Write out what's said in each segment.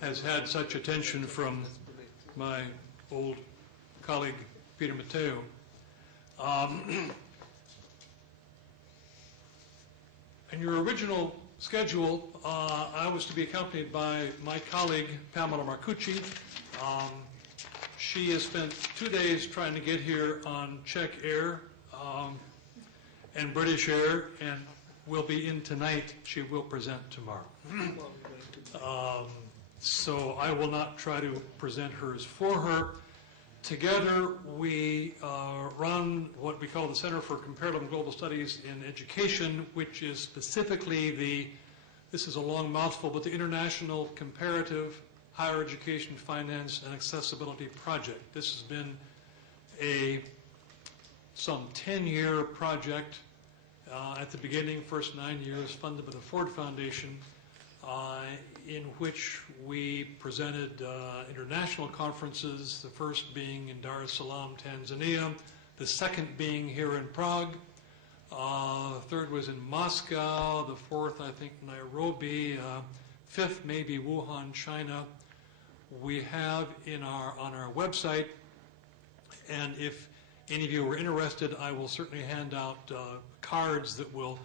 has had such attention from my old colleague, Peter Matteo. In your original schedule, I was to be accompanied by my colleague, Pamela Marcucci. She has spent 2 days trying to get here on Czech Air and British Air, and will be in tonight. She will present tomorrow. So I will not try to present hers for her. Together, we run what we call the Center for Comparative and Global Studies in Education, which is specifically this is a long mouthful, but the International Comparative Higher Education Finance and Accessibility Project. This has been some 10-year project. At the beginning, first 9 years, funded by the Ford Foundation, in which we presented international conferences, the first being in Dar es Salaam, Tanzania, the second being here in Prague, the third was in Moscow, the fourth, I think, Nairobi, fifth, maybe Wuhan, China. We have on our website, and if any of you are interested, I will certainly hand out cards that will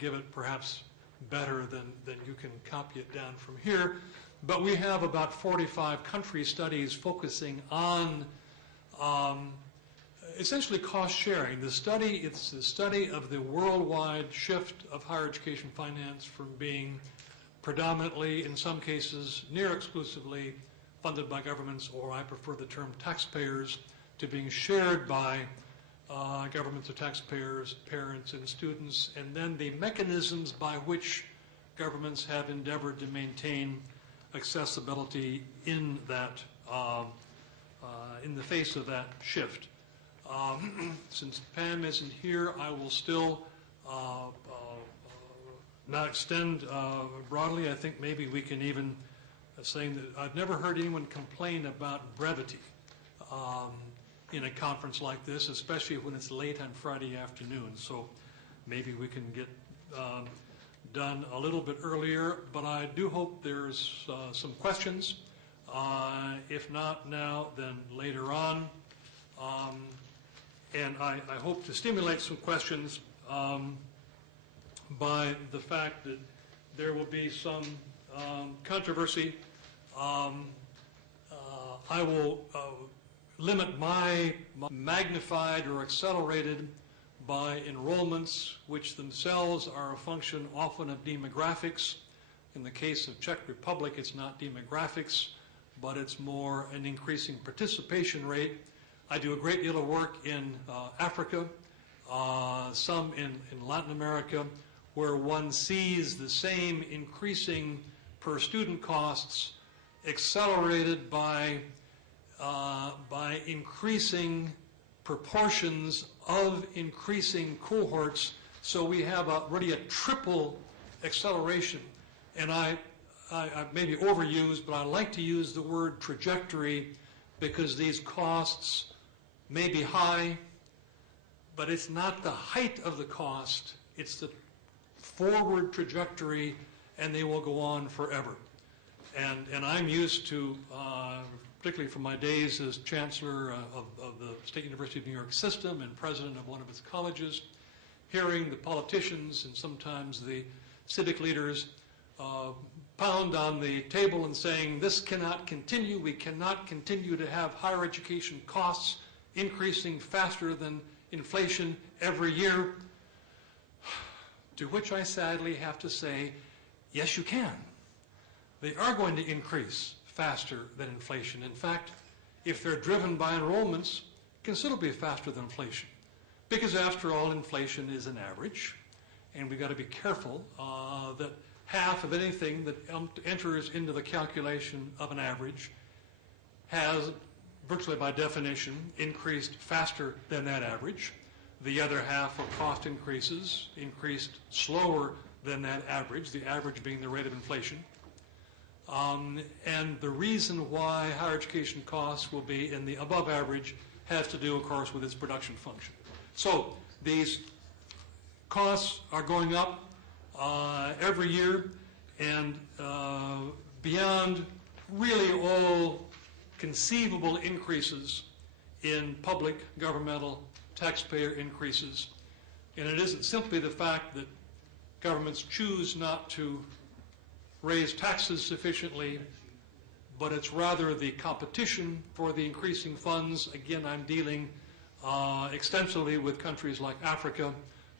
give it perhaps better than you can copy it down from here. But we have about 45 country studies focusing on essentially cost sharing. It's the study of the worldwide shift of higher education finance from being predominantly, in some cases, near exclusively funded by governments, or I prefer the term taxpayers, to being shared by governments or taxpayers, parents, and students, and then the mechanisms by which governments have endeavored to maintain accessibility in that, in the face of that shift. Since Pam isn't here, I will still not extend broadly. I think maybe we can even saying that I've never heard anyone complain about brevity in a conference like this, especially when it's late on Friday afternoon. So maybe we can get done a little bit earlier, but I do hope there's some questions. If not now, then later on. And I hope to stimulate some questions by the fact that there will be some controversy. I will limit my magnified or accelerated by enrollments, which themselves are a function often of demographics. In the case of Czech Republic, it's not demographics, but it's more an increasing participation rate. I do a great deal of work in Africa, some in Latin America, where one sees the same increasing per student costs accelerated by increasing proportions of increasing cohorts. So we have really a triple acceleration. And I may be overused, but I like to use the word trajectory because these costs may be high, but it's not the height of the cost, it's the forward trajectory, and they will go on forever. And I'm used to, particularly from my days as Chancellor of the State University of New York system and president of one of its colleges, hearing the politicians and sometimes the civic leaders pound on the table and saying, this cannot continue, we cannot continue to have higher education costs increasing faster than inflation every year. To which I sadly have to say, yes, you can. They are going to increase faster than inflation. In fact, if they're driven by enrollments, considerably faster than inflation. Because after all, inflation is an average, and we've got to be careful that half of anything that enters into the calculation of an average has, virtually by definition, increased faster than that average. The other half of cost increases increased slower than that average, the average being the rate of inflation. And the reason why higher education costs will be in the above average has to do, of course, with its production function. So these costs are going up every year, and beyond really all conceivable increases in public governmental taxpayer increases. And it isn't simply the fact that governments choose not to raise taxes sufficiently, but it's rather the competition for the increasing funds. Again, I'm dealing extensively with countries like Africa,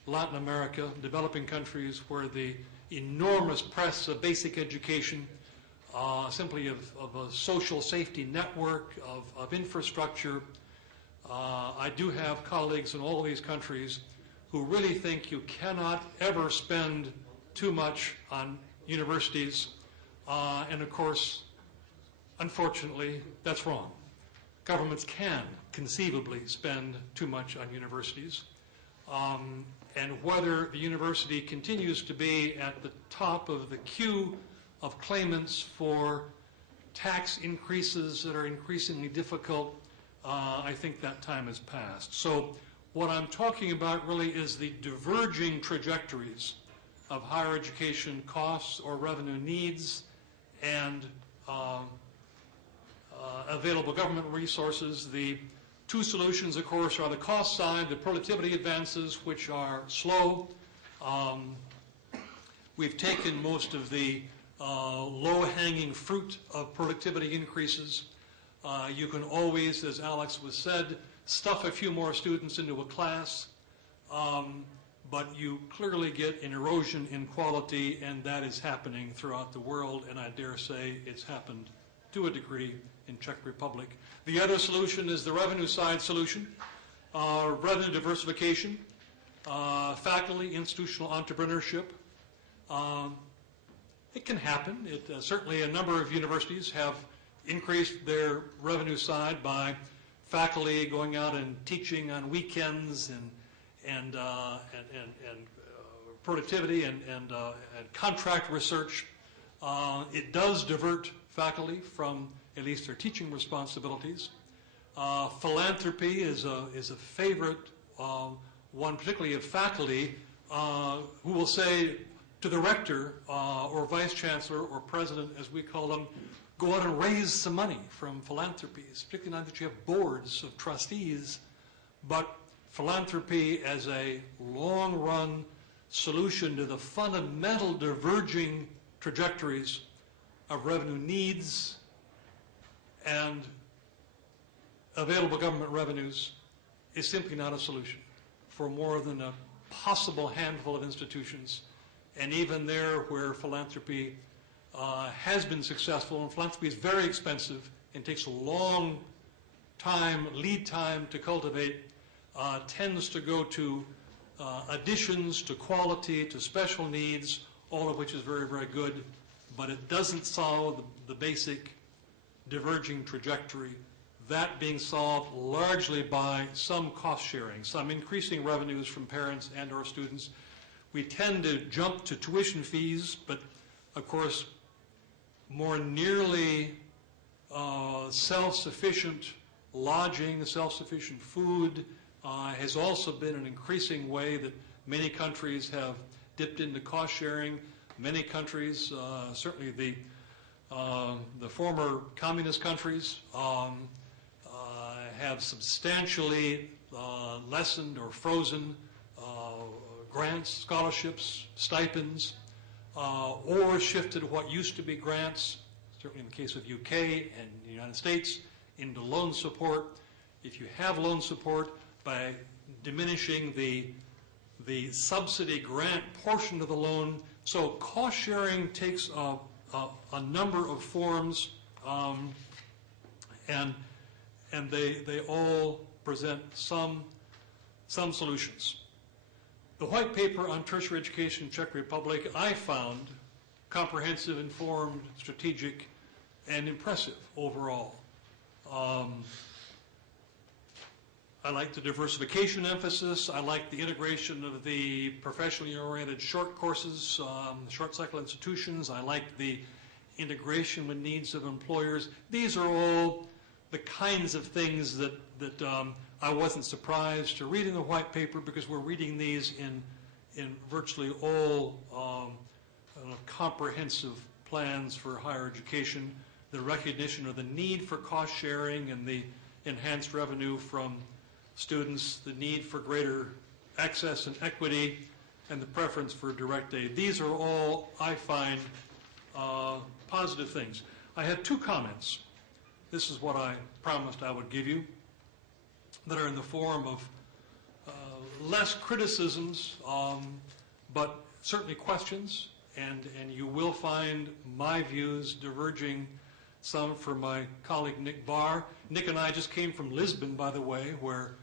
Latin America, developing countries where the enormous press of basic education, simply of a social safety network, of infrastructure. I do have colleagues in all these countries who really think you cannot ever spend too much on universities. And of course, unfortunately, that's wrong. Governments can conceivably spend too much on universities. And whether the university continues to be at the top of the queue of claimants for tax increases that are increasingly difficult, I think that time has passed. So what I'm talking about really is the diverging trajectories of higher education costs or revenue needs and available government resources. The two solutions, of course, are on the cost side, the productivity advances, which are slow. We've taken most of the low-hanging fruit of productivity increases. You can always, as Alex was said, stuff a few more students into a class, but you clearly get an erosion in quality, and that is happening throughout the world, and I dare say it's happened to a degree in Czech Republic. The other solution is the revenue side solution, revenue diversification, faculty, institutional entrepreneurship. It can happen. Certainly a number of universities have increased their revenue side by faculty going out and teaching on weekends and productivity and contract research. It does divert faculty from at least their teaching responsibilities. Philanthropy is a favorite one, particularly of faculty, who will say to the rector or vice chancellor or president, as we call them, go out and raise some money from philanthropies, particularly now that you have boards of trustees. But philanthropy as a long-run solution to the fundamental diverging trajectories of revenue needs and available government revenues is simply not a solution for more than a possible handful of institutions. And even there where philanthropy has been successful, and philanthropy is very expensive and takes a long time, lead time to cultivate, tends to go to additions to quality, to special needs, all of which is very, very good, but it doesn't solve the basic diverging trajectory, that being solved largely by some cost sharing, some increasing revenues from parents and or students. We tend to jump to tuition fees, but of course more nearly self-sufficient lodging, self-sufficient food has also been an increasing way that many countries have dipped into cost sharing. Many countries, certainly the former communist countries, have substantially lessened or frozen grants, scholarships, stipends, or shifted what used to be grants, certainly in the case of UK and the United States, into loan support. If you have loan support, by diminishing the subsidy grant portion of the loan. So cost sharing takes a number of forms, and they all present some solutions. The white paper on tertiary education in Czech Republic I found comprehensive, informed, strategic, and impressive overall. I like the diversification emphasis. I like the integration of the professionally oriented short courses, short cycle institutions. I like the integration with needs of employers. These are all the kinds of things that I wasn't surprised to read in the white paper, because we're reading these in virtually all comprehensive plans for higher education. the recognition of the need for cost sharing and the enhanced revenue from students, the need for greater access and equity, and the preference for direct aid. These are all, I find, positive things. I have two comments. This is what I promised I would give you, that are in the form of less criticisms, but certainly questions, and you will find my views diverging some from my colleague Nick Barr. Nick and I just came from Lisbon, by the way, where,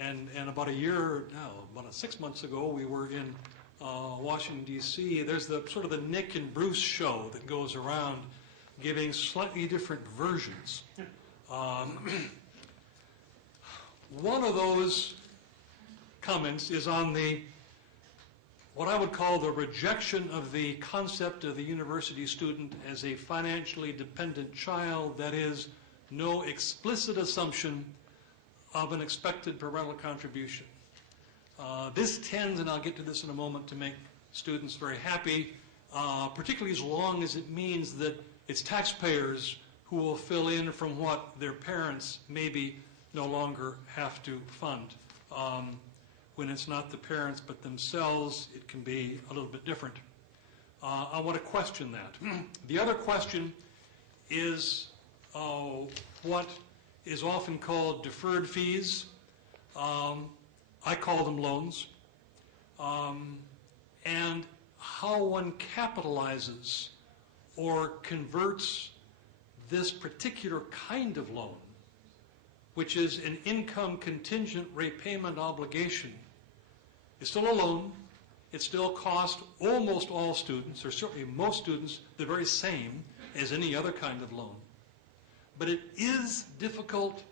and about about 6 months ago, we were in Washington, D.C. There's the sort of the Nick and Bruce show that goes around giving slightly different versions. One of those comments is on what I would call the rejection of the concept of the university student as a financially dependent child, that is, no explicit assumption of an expected parental contribution. This tends, and I'll get to this in a moment, to make students very happy, particularly as long as it means that it's taxpayers who will fill in from what their parents maybe no longer have to fund. When it's not the parents but themselves, it can be a little bit different. I want to question that. The other question is what is often called deferred fees. I call them loans. And how one capitalizes or converts this particular kind of loan, which is an income contingent repayment obligation. It's still a loan. It still costs almost all students, or certainly most students, the very same as any other kind of loan. But it is difficult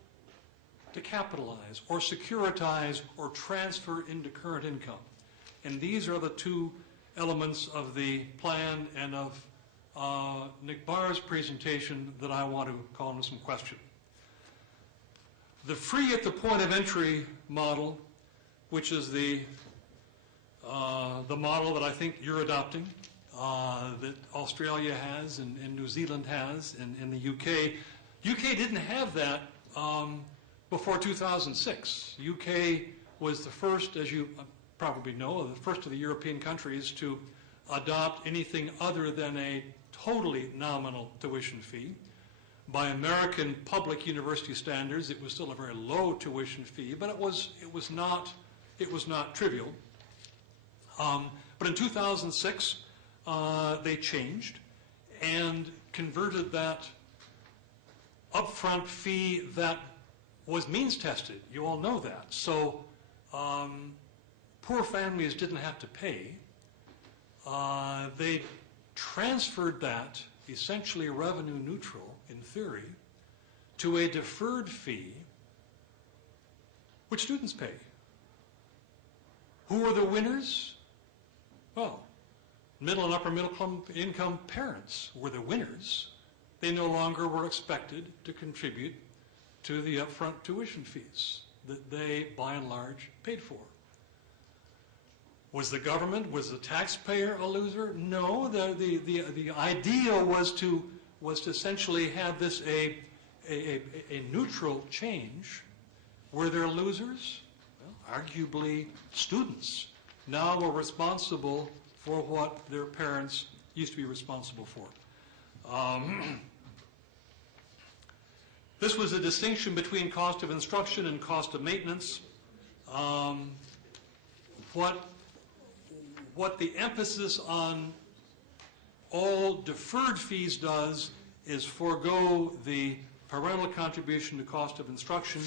to capitalize or securitize or transfer into current income. And these are the two elements of the plan and of Nick Barr's presentation that I want to call into some question. The free at the point of entry model, which is the model that I think you're adopting, that Australia has and New Zealand has, and the UK. UK didn't have that before 2006. UK was the first, as you probably know, the first of the European countries to adopt anything other than a totally nominal tuition fee. By American public university standards, it was still a very low tuition fee, but it was not trivial. But in 2006, they changed and converted that upfront fee that was means tested. You all know that. So poor families didn't have to pay. They transferred that, essentially revenue neutral in theory, to a deferred fee which students pay. Who are the winners? Well, middle and upper middle income parents were the winners. They no longer were expected to contribute to the upfront tuition fees that they, by and large, paid for. Was the government, was the taxpayer a loser? No, the idea was to essentially have this a neutral change. Were there losers? Well, arguably students now were responsible for what their parents used to be responsible for. This was a distinction between cost of instruction and cost of maintenance. What the emphasis on all deferred fees does is forego the parental contribution to cost of instruction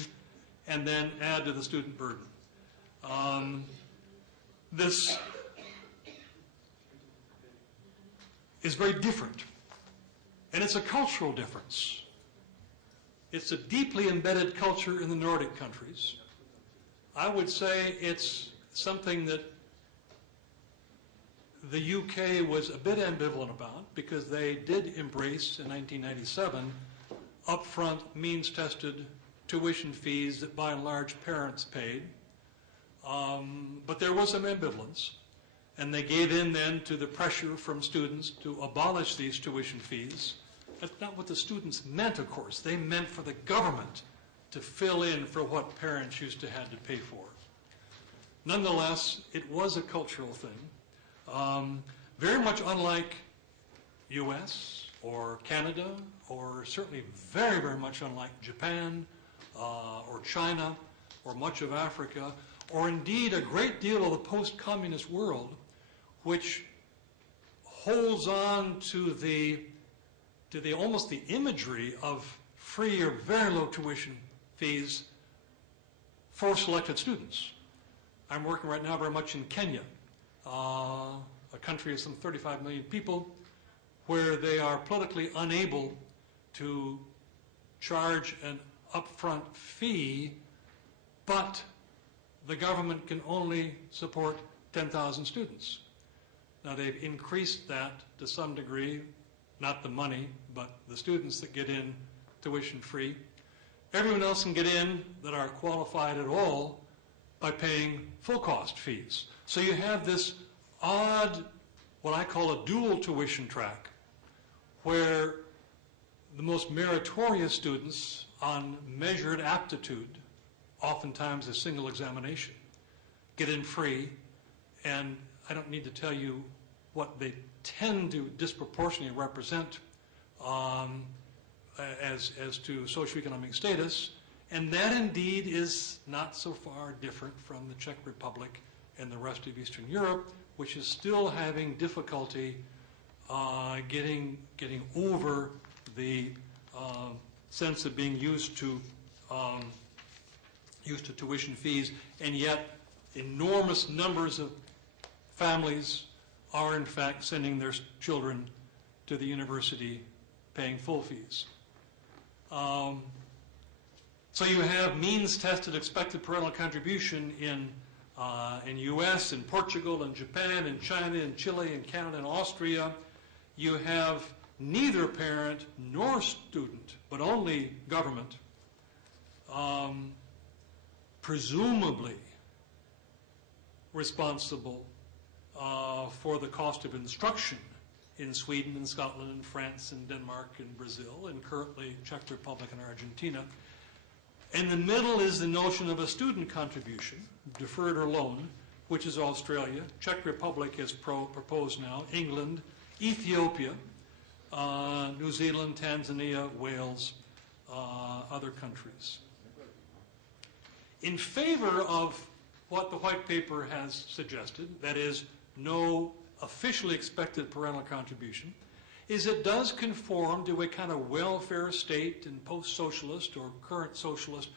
and then add to the student burden. This is very different, and it's a cultural difference. It's a deeply embedded culture in the Nordic countries. I would say it's something that the UK was a bit ambivalent about, because they did embrace in 1997 upfront means-tested tuition fees that by and large parents paid. But there was some ambivalence, and they gave in then to the pressure from students to abolish these tuition fees. That's not what the students meant, of course. They meant for the government to fill in for what parents used to have to pay for. Nonetheless, it was a cultural thing, very much unlike U.S. or Canada, or certainly very, very much unlike Japan or China or much of Africa, or indeed a great deal of the post-communist world, which holds on to the almost the imagery of free or very low tuition fees for selected students. I'm working right now very much in Kenya, a country of some 35 million people, where they are politically unable to charge an upfront fee, but the government can only support 10,000 students. Now they've increased that to some degree, not the money, but the students that get in tuition free. Everyone else can get in that are qualified at all by paying full cost fees. So you have this odd, what I call a dual tuition track, where the most meritorious students on measured aptitude, oftentimes a single examination, get in free, and I don't need to tell you what they tend to disproportionately represent as to socioeconomic status, and that indeed is not so far different from the Czech Republic and the rest of Eastern Europe, which is still having difficulty getting over the sense of being used to tuition fees, and yet enormous numbers of families are in fact sending their children to the university paying full fees. So you have means-tested expected parental contribution in U.S., in Portugal, in Japan, in China, in Chile, in Canada, and Austria. You have neither parent nor student, but only government, presumably responsible for the cost of instruction in Sweden and Scotland and France and Denmark and Brazil and currently Czech Republic and Argentina. In the middle is the notion of a student contribution, deferred or loan, which is Australia. Czech Republic has proposed now, England, Ethiopia, New Zealand, Tanzania, Wales, other countries. In favor of what the white paper has suggested, that is, no officially expected parental contribution, is it does conform to a kind of welfare state and post-socialist or current socialist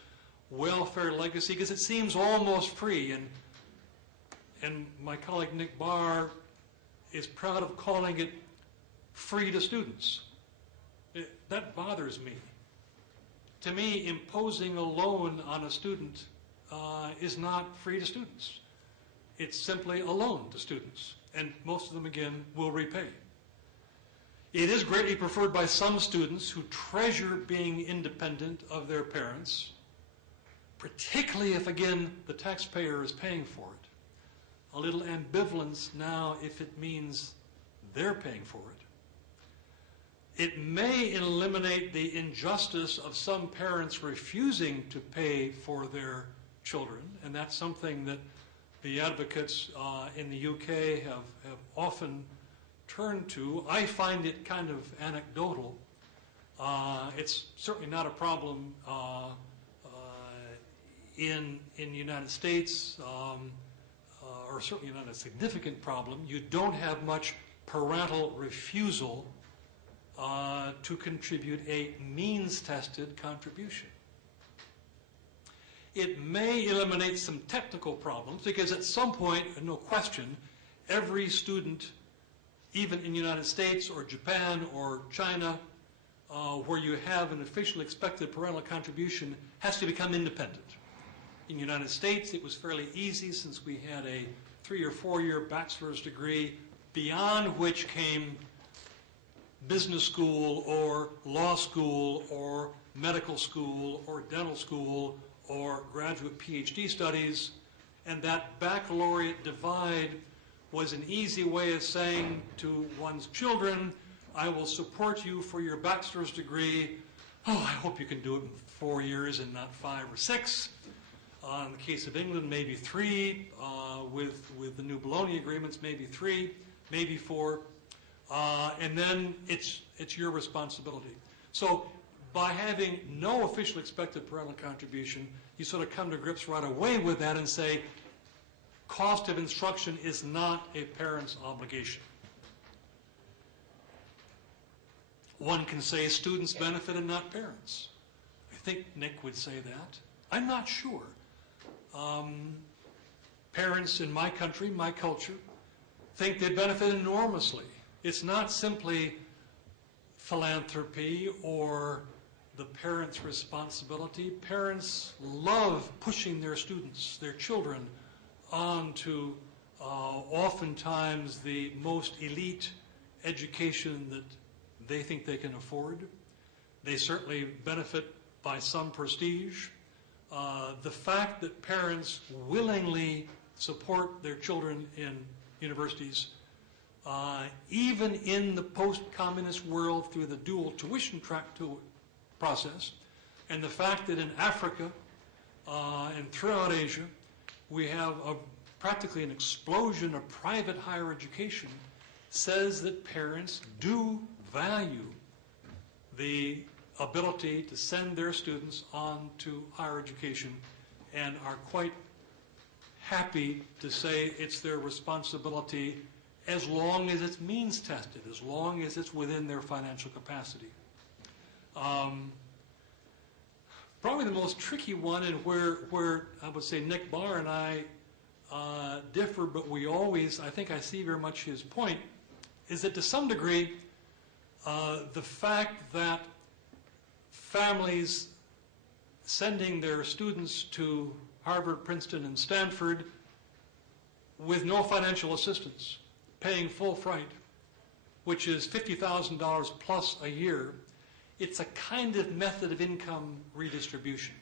welfare legacy, because it seems almost free. And my colleague Nick Barr is proud of calling it free to students. That bothers me. To me, imposing a loan on a student is not free to students. It's simply a loan to students, and most of them, again, will repay. It is greatly preferred by some students who treasure being independent of their parents, particularly if, again, the taxpayer is paying for it. A little ambivalence now if it means they're paying for it. It may eliminate the injustice of some parents refusing to pay for their children, and that's something that the advocates in the UK have often turned to. I find it kind of anecdotal. It's certainly not a problem in the United States, or certainly not a significant problem. You don't have much parental refusal to contribute a means-tested contribution. It may eliminate some technical problems because at some point, no question, every student, even in the United States or Japan or China, where you have an officially expected parental contribution, has to become independent. In the United States, it was fairly easy since we had a 3 or 4 year bachelor's degree, beyond which came business school or law school or medical school or dental school or graduate PhD studies, and that baccalaureate divide was an easy way of saying to one's children, I will support you for your bachelor's degree. Oh, I hope you can do it in 4 years and not 5 or 6. In the case of England, maybe 3. With the new Bologna agreements, maybe 3, maybe 4. And then it's your responsibility. So by having no official expected parental contribution, you sort of come to grips right away with that and say, cost of instruction is not a parent's obligation. One can say students benefit and not parents. I think Nick would say that. I'm not sure. Parents in my country, my culture, think they benefit enormously. It's not simply philanthropy or the parent's responsibility. Parents love pushing their students, their children, on to oftentimes the most elite education that they think they can afford. They certainly benefit by some prestige. The fact that parents willingly support their children in universities, even in the post-communist world through the dual tuition track process, and the fact that in Africa and throughout Asia, we have practically an explosion of private higher education, says that parents do value the ability to send their students on to higher education and are quite happy to say it's their responsibility as long as it's means tested, as long as it's within their financial capacity. Probably the most tricky one, and where I would say Nick Barr and I differ, but we always, I think I see very much his point, is that to some degree, the fact that families sending their students to Harvard, Princeton, and Stanford with no financial assistance, paying full freight, which is $50,000 plus a year, it's a kind of method of income redistribution.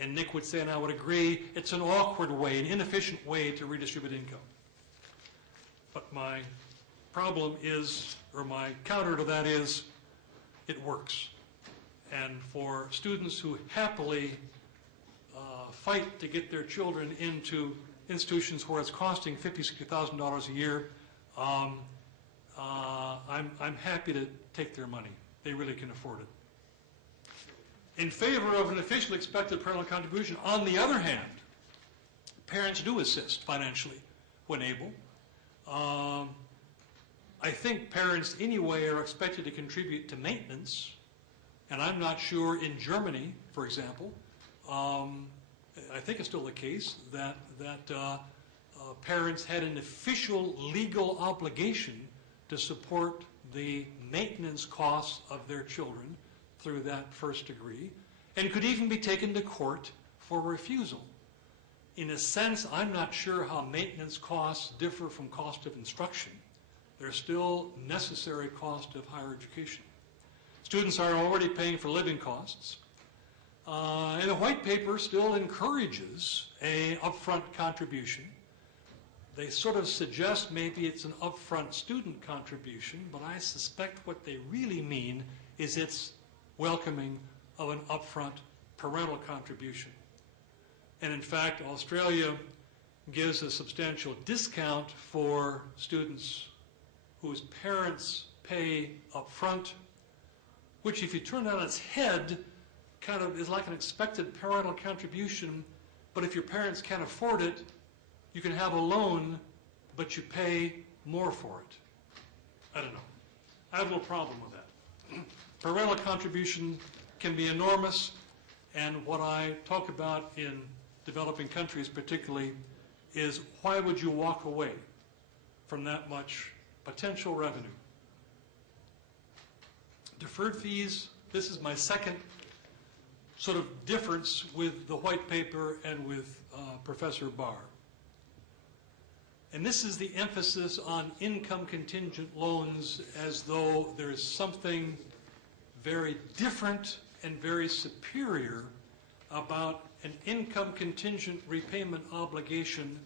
And Nick would say, and I would agree, it's an awkward way, an inefficient way to redistribute income. But my problem is, or my counter to that is, it works. And for students who happily fight to get their children into institutions where it's costing $50,000, $60,000 a year, I'm happy to take their money. They really can afford it. In favor of an officially expected parental contribution, on the other hand, parents do assist financially when able. I think parents anyway are expected to contribute to maintenance, and I'm not sure in Germany, for example, I think it's still the case that parents had an official legal obligation to support the maintenance costs of their children through that first degree, and could even be taken to court for refusal. In a sense, I'm not sure how maintenance costs differ from cost of instruction. They're still necessary cost of higher education. Students are already paying for living costs, and the white paper still encourages an upfront contribution. They sort of suggest maybe it's an upfront student contribution, but I suspect what they really mean is it's welcoming of an upfront parental contribution. And in fact, Australia gives a substantial discount for students whose parents pay upfront, which if you turn it on its head, kind of is like an expected parental contribution, but if your parents can't afford it, you can have a loan, but you pay more for it. I don't know. I have a little problem with that. Parental contribution can be enormous, and what I talk about in developing countries particularly is why would you walk away from that much potential revenue? Deferred fees, this is my second sort of difference with the white paper and with Professor Barr. And this is the emphasis on income contingent loans as though there's something very different and very superior about an income contingent repayment obligation,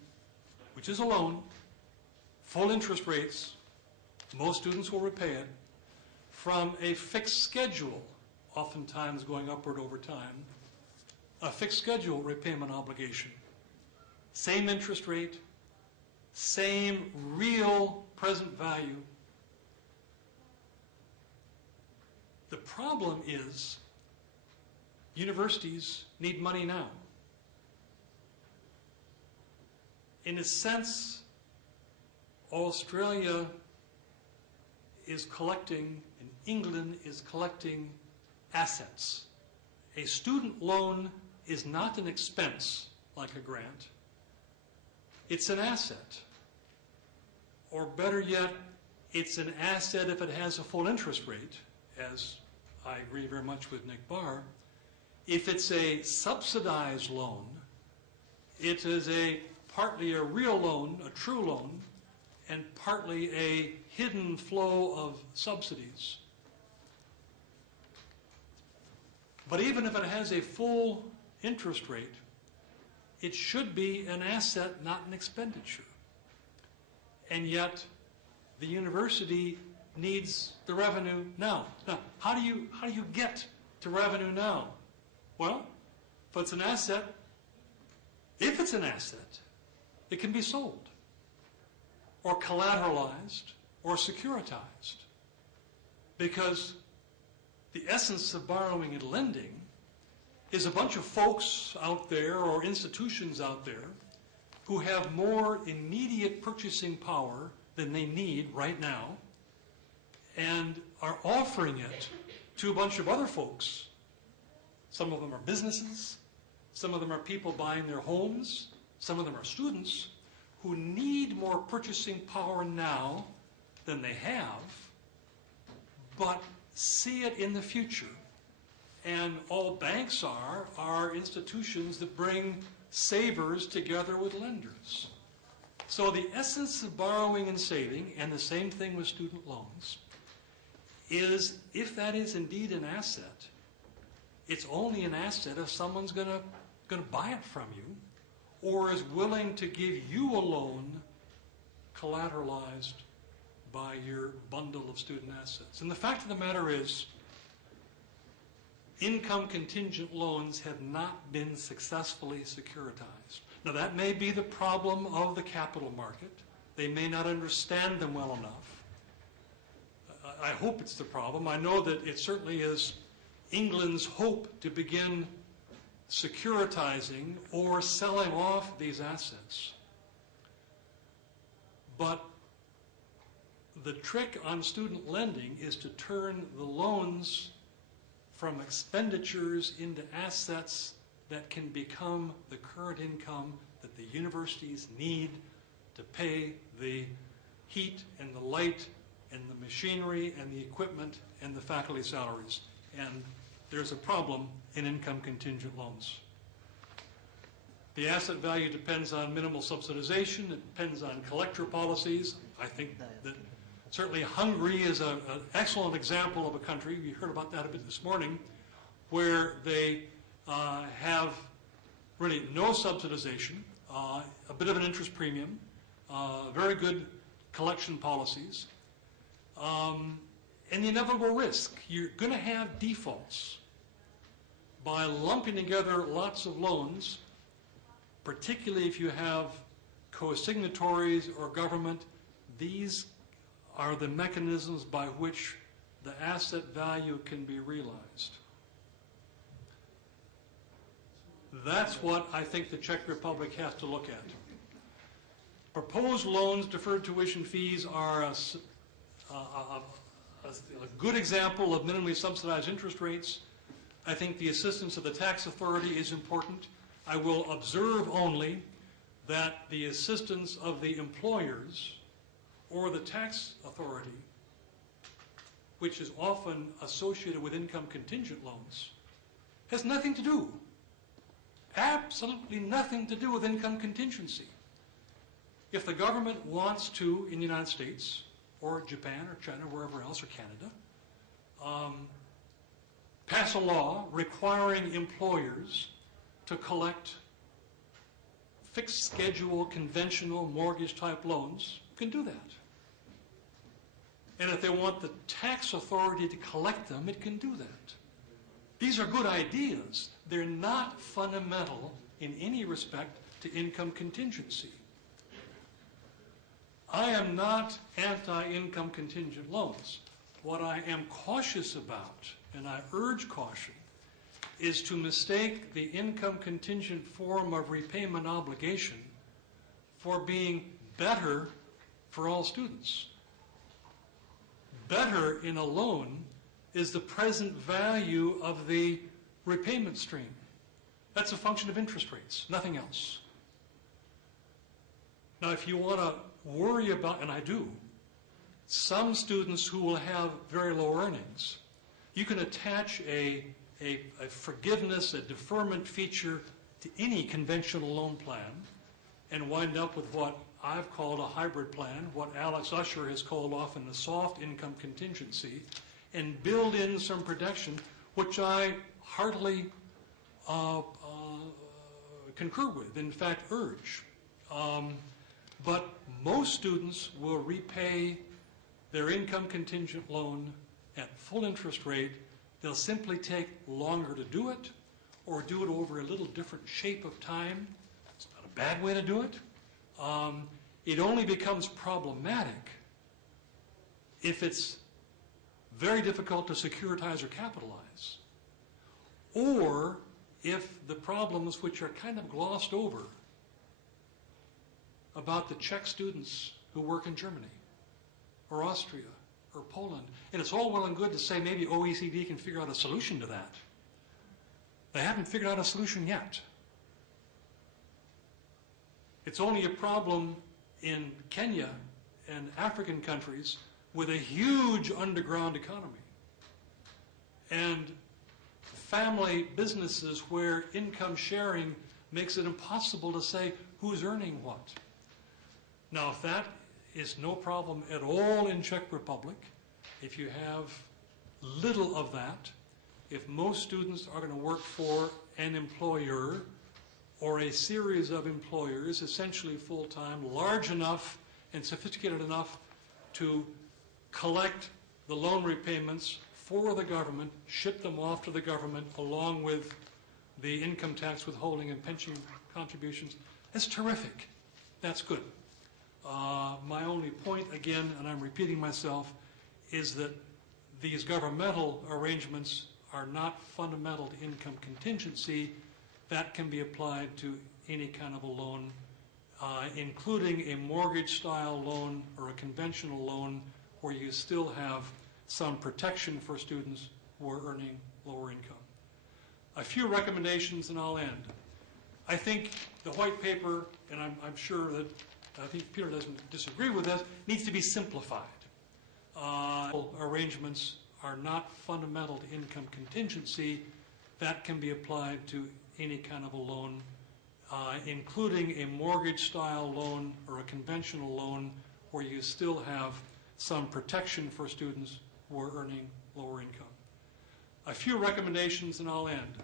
which is a loan, full interest rates, most students will repay it, from a fixed schedule, oftentimes going upward over time, a fixed schedule repayment obligation. Same interest rate, same real present value. The problem is universities need money now. In a sense, Australia is collecting, and England is collecting assets. A student loan is not an expense like a grant. It's an asset. Or better yet, it's an asset if it has a full interest rate, as I agree very much with Nick Barr. If it's a subsidized loan, it is partly a real loan, a true loan, and partly a hidden flow of subsidies. But even if it has a full interest rate, it should be an asset, not an expenditure. And yet, the university needs the revenue now. Now, how do you get to revenue now? Well, if it's an asset, it can be sold, or collateralized, or securitized. Because the essence of borrowing and lending is a bunch of folks out there, or institutions out there, who have more immediate purchasing power than they need right now, and are offering it to a bunch of other folks. Some of them are businesses, some of them are people buying their homes, some of them are students who need more purchasing power now than they have, but see it in the future. And all banks are institutions that bring savers together with lenders. So the essence of borrowing and saving, and the same thing with student loans, is if that is indeed an asset, it's only an asset if someone's going to buy it from you, or is willing to give you a loan collateralized by your bundle of student assets. And the fact of the matter is, income contingent loans have not been successfully securitized. Now that may be the problem of the capital market. They may not understand them well enough. I hope it's the problem. I know that it certainly is England's hope to begin securitizing or selling off these assets. But the trick on student lending is to turn the loans from expenditures into assets that can become the current income that the universities need to pay the heat and the light and the machinery and the equipment and the faculty salaries. And there's a problem in income contingent loans. The asset value depends on minimal subsidization. It depends on collector policies. I think that certainly Hungary is an excellent example of a country, we heard about that a bit this morning, where they have really no subsidization, a bit of an interest premium, very good collection policies, and the inevitable risk. You're going to have defaults. By lumping together lots of loans, particularly if you have co-signatories or government, these are the mechanisms by which the asset value can be realized. That's what I think the Czech Republic has to look at. Proposed loans, deferred tuition fees are a good example of minimally subsidized interest rates. I think the assistance of the tax authority is important. I will observe only that the assistance of the employers or the tax authority, which is often associated with income contingent loans, has nothing to do, absolutely nothing to do with income contingency. If the government wants to, in the United States, or Japan, or China, wherever else, or Canada, pass a law requiring employers to collect fixed schedule, conventional mortgage type loans, can do that. And if they want the tax authority to collect them, it can do that. These are good ideas. They're not fundamental in any respect to income contingency. I am not anti-income contingent loans. What I am cautious about, and I urge caution, is to mistake the income contingent form of repayment obligation for being better for all students. Better in a loan is the present value of the repayment stream. That's a function of interest rates, nothing else. Now, if you want to worry about, and I do, some students who will have very low earnings, you can attach a forgiveness, a deferment feature to any conventional loan plan and wind up with what I've called a hybrid plan, what Alex Usher has called often a soft income contingency, and build in some protection, which I heartily concur with, in fact urge. But most students will repay their income contingent loan at full interest rate. They'll simply take longer to do it, or do it over a little different shape of time. It's not a bad way to do it. It only becomes problematic if it's very difficult to securitize or capitalize, or if the problems which are kind of glossed over about the Czech students who work in Germany or Austria or Poland. And it's all well and good to say maybe OECD can figure out a solution to that. They haven't figured out a solution yet. It's only a problem in Kenya and African countries with a huge underground economy and family businesses where income sharing makes it impossible to say who's earning what. Now, if that is no problem at all in Czech Republic, if you have little of that, if most students are going to work for an employer or a series of employers, essentially full-time, large enough and sophisticated enough to collect the loan repayments for the government, ship them off to the government along with the income tax withholding and pension contributions, that's terrific. That's good. My only point, again, and I'm repeating myself, is that these governmental arrangements are not fundamental to income contingency. That can be applied to any kind of a loan, including a mortgage-style loan or a conventional loan where you still have some protection for students who are earning lower income. A few recommendations and I'll end. I think the white paper, and I'm sure that I think Peter doesn't disagree with this, needs to be simplified. Arrangements are not fundamental to income contingency. That can be applied to any kind of a loan, including a mortgage-style loan or a conventional loan where you still have some protection for students who are earning lower income. A few recommendations and I'll end.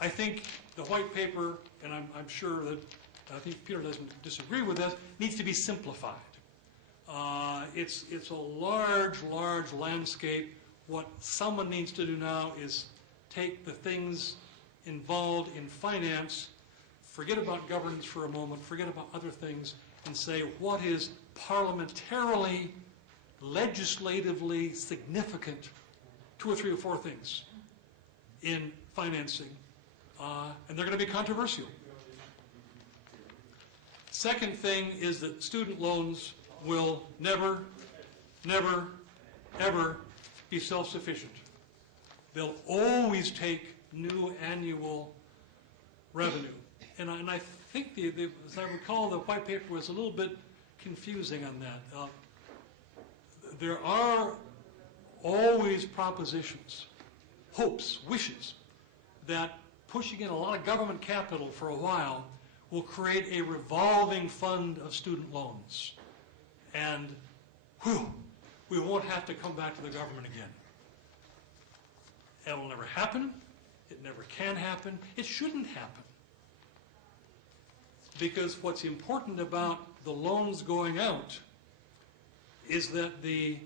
I think the white paper, and I'm sure that I think Peter doesn't disagree with this, needs to be simplified. It's a large landscape. What someone needs to do now is take the things involved in finance, forget about governance for a moment, forget about other things, and say what is parliamentarily, legislatively significant, 2 or 3 or 4 things in financing, and they're going to be controversial. Second thing is that student loans will never, ever be self-sufficient. They'll always take new annual revenue. And I think, as I recall, the white paper was a little bit confusing on that. There are always propositions, hopes, wishes, that pushing in a lot of government capital for a while will create a revolving fund of student loans. And, whew, we won't have to come back to the government again. It'll never happen. It never can happen. It shouldn't happen. Because what's important about the loans going out is that the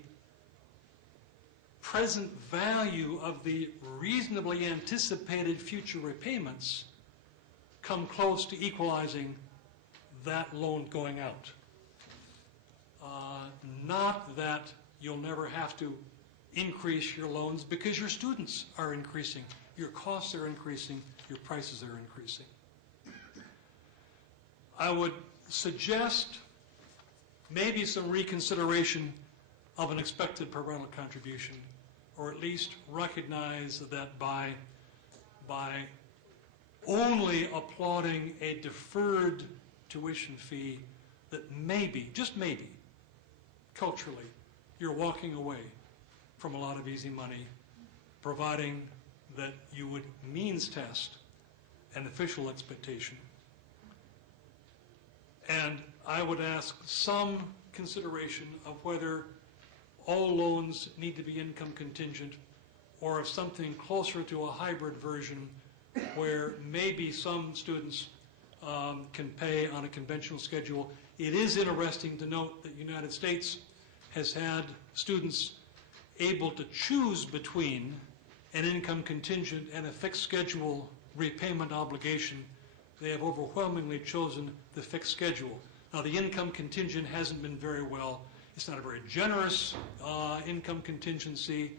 present value of the reasonably anticipated future repayments come close to equalizing that loan going out. Not that you'll never have to increase your loans because your students are increasing, your costs are increasing, your prices are increasing. I would suggest maybe some reconsideration of an expected parental contribution, or at least recognize that by only applauding a deferred tuition fee, that maybe, just maybe, culturally, you're walking away from a lot of easy money, providing that you would means test an official expectation. And I would ask some consideration of whether all loans need to be income contingent, or if something closer to a hybrid version where maybe some students can pay on a conventional schedule. It is interesting to note that the United States has had students able to choose between an income contingent and a fixed schedule repayment obligation. They have overwhelmingly chosen the fixed schedule. Now, the income contingent hasn't been very well. It's not a very generous income contingency,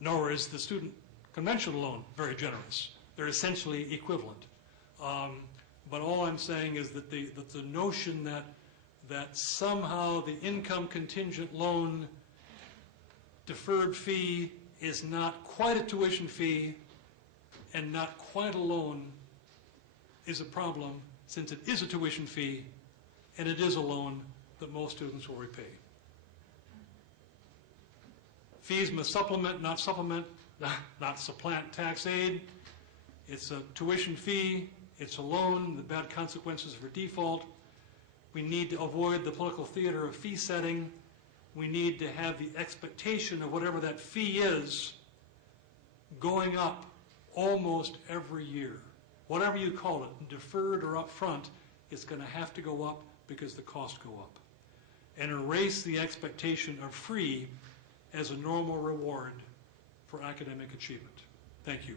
nor is the student conventional loan very generous. They're essentially equivalent. But all I'm saying is that the notion that somehow the income contingent loan deferred fee is not quite a tuition fee and not quite a loan is a problem, since it is a tuition fee and it is a loan that most students will repay. Fees must supplement, not supplant tax aid. It's a tuition fee, it's a loan, the bad consequences for default. We need to avoid the political theater of fee setting. We need to have the expectation of whatever that fee is going up almost every year. Whatever you call it, deferred or upfront, it's going to have to go up because the costs go up. And erase the expectation of free as a normal reward for academic achievement. Thank you.